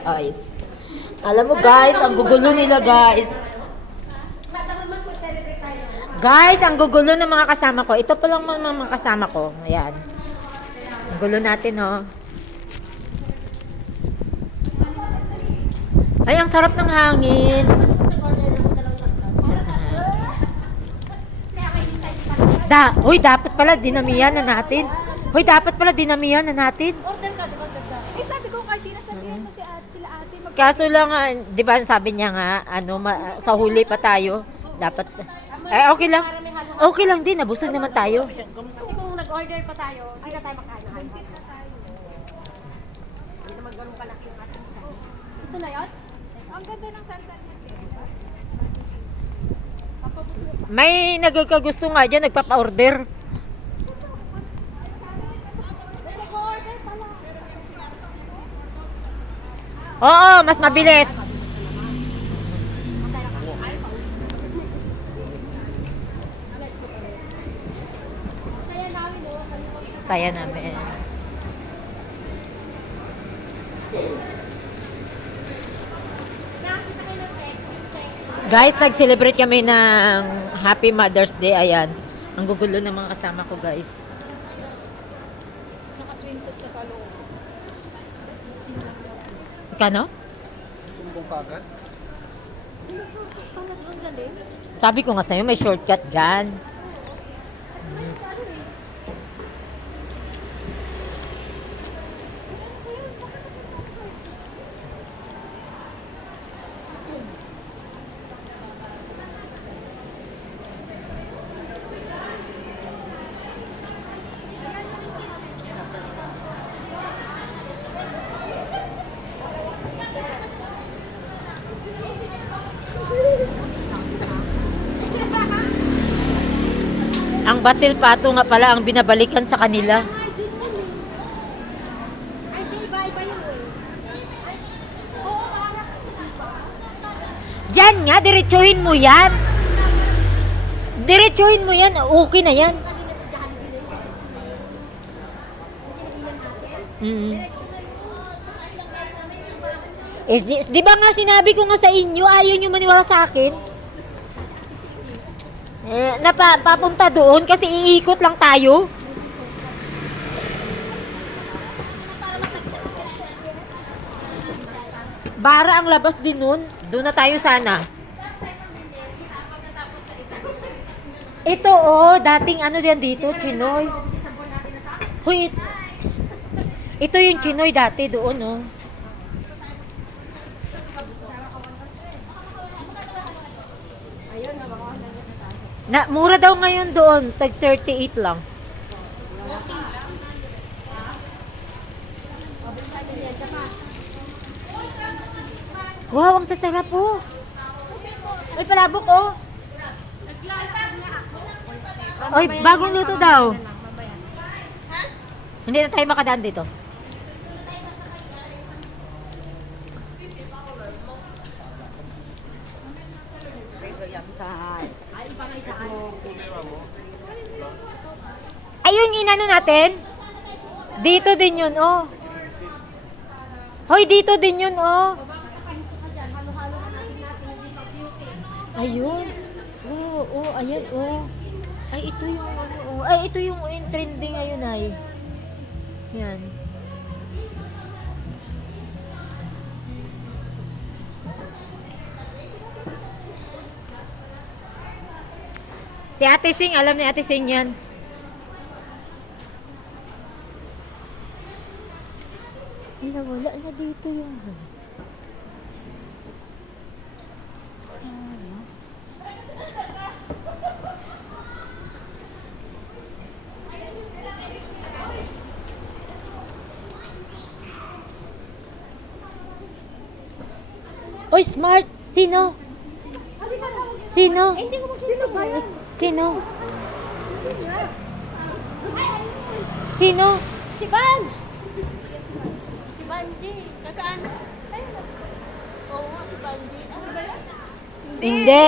Guys. Alam mo guys, ang gugulo nila guys. Guys, ang gugulo ng mga kasama ko. Ito pa lang mga kasama ko. Ayan. Ang gulo natin, oh. Ay, ang sarap ng hangin. Sarap ng hangin. Uy, dapat pala dinamihan na natin. Uy, dapat pala dinamihan na natin. Order ka, eh, sabi ko kahit di nasabihan mo sila ate. Kaso lang, di ba sabi niya nga, sa huli pa tayo. Dapat, okay lang. Okay lang din, nabusog naman tayo. Kasi kung nag-order pa tayo, hindi na tayo makain. Hindi naman ganun kalaki yung ating kain. Ito na yun? Ang ganda ng santan niya. May nagkagusto nga dyan, nagpapa-order. Oo, mas mabilis. Saya namin. Guys, nag-celebrate kami ng Happy Mother's Day. Ayan. Ang gugulo ng mga kasama ko, guys. Naka-swimsuit ka sa loob. Kano? Sumbong ka agad? Sabi ko nga sa'yo, may shortcut dyan. Ang batil pato nga pala ang binabalikan sa kanila. Ay, di ba? Iba yun eh. Oo, parang. Diyan nga, diretsuhin mo yan. Diretsuhin mo yan, okay na yan. Di ba nga sinabi ko nga sa inyo, ayaw nyo maniwala sa akin? Papunta doon kasi iikot lang tayo. Bara ang labas din nun. Doon na tayo sana. Ito dating ano din dito, Chinoy. Huy, ito yung Chinoy dati doon mura daw ngayon doon, tag 38 lang. Wow, ang sasarap po. Ay, palabok Ay, bagong luto daw. Hindi na tayo makadaan dito. Ayun, inano natin. Dito din yun, Hoy, dito din yun, Ayun. Wow, ayan, Ay, ito yung Ay, ito yung trending ngayon, ay. Yan. Si Ate Sing, alam ni Ate Sing yan. Wala na dito yung Oy, smart! Sino? Sino? Sino ba yan? Sino? Sino? Si Banj! Si Banji. Nasaan? Oo nga, si Banji. Ano ba yan? Hindi.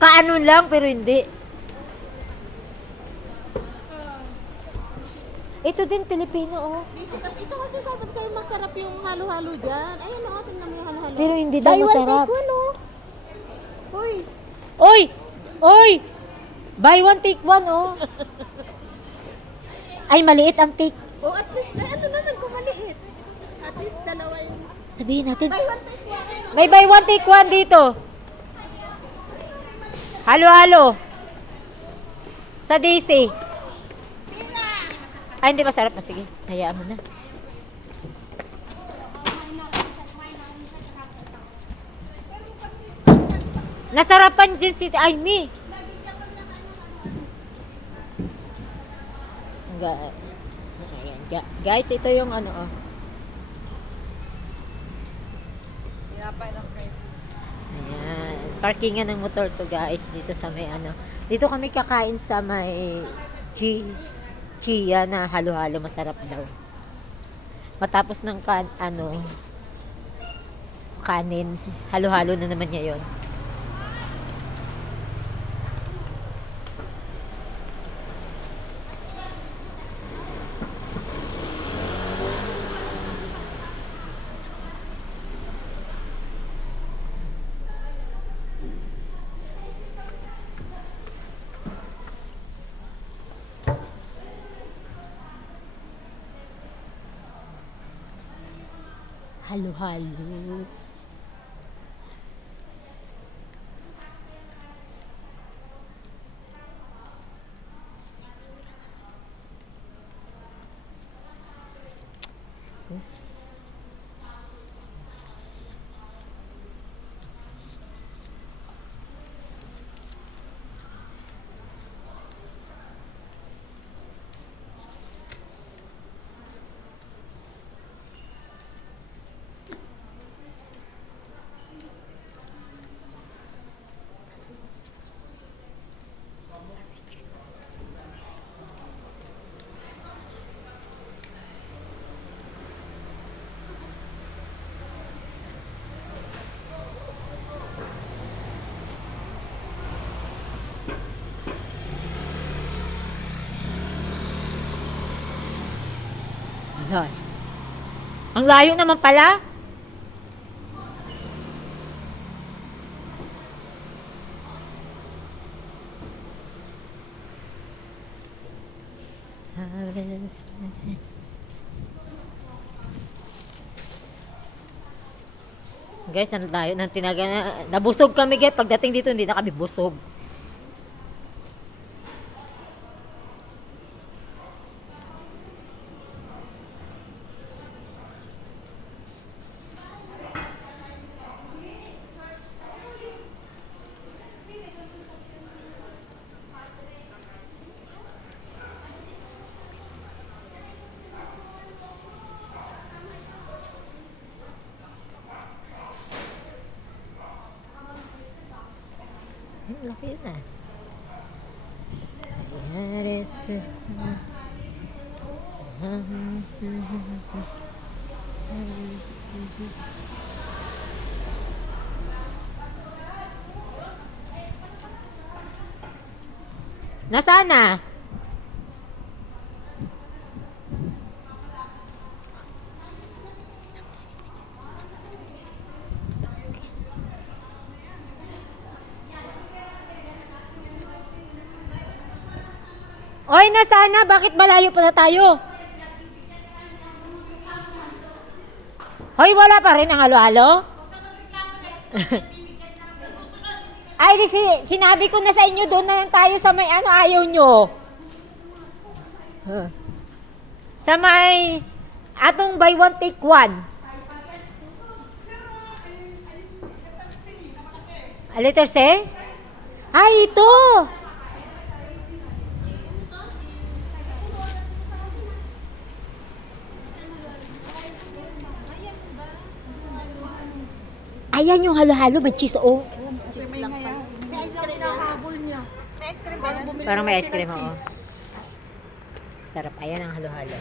Kaano lang pero hindi. Ito din, Pilipino, oh. Ito kasi sabi ko sa'yo, masarap yung halo-halo dyan. Ayun, tingnan mo yung halo-halo. Pero hindi daw Buy one, masarap. take one, oh. Uy. Oy! Oy! Buy one, take one, oh. Ay, maliit ang take. Oh, at least, ano naman kung maliit. At least dalawa yung... Sabihin natin, Buy one, take one. may buy one, take one dito. Halo-halo. Sa DC. Ay, hindi masarap na. Sige, hayaan mo na. Nasarapan din si Amy. Ayan, guys, ito yung ano, oh. Ayan. Parkingan ng motor to, guys. Dito sa may ano. Dito kami kakain sa may Chia na halo-halo, masarap daw. Matapos ng kanin, halo-halo na naman niya yon. Halo-halo. Yan. Ang layo naman pala. Guys, ang layo ng tinaga na. Nabusog kami, guys. Pagdating dito, hindi na kami busog. Laki yun, ah. Nasaan na? Oy, nasaan na? Bakit malayo pa na tayo? Hoy, wala pa rin ang halo-halo? Ay, sinabi ko na sa inyo, doon na lang tayo sa may ano, ayaw nyo. Sa may atong buy one, take one. A letter C? Ay, ito! Ayan yung halo-halo, may cheese, oh. Cheese lang pa. May ice cream niya. May ice cream ba? Parang may ice cream, oh. Sarap. Ayan ang halo-halo.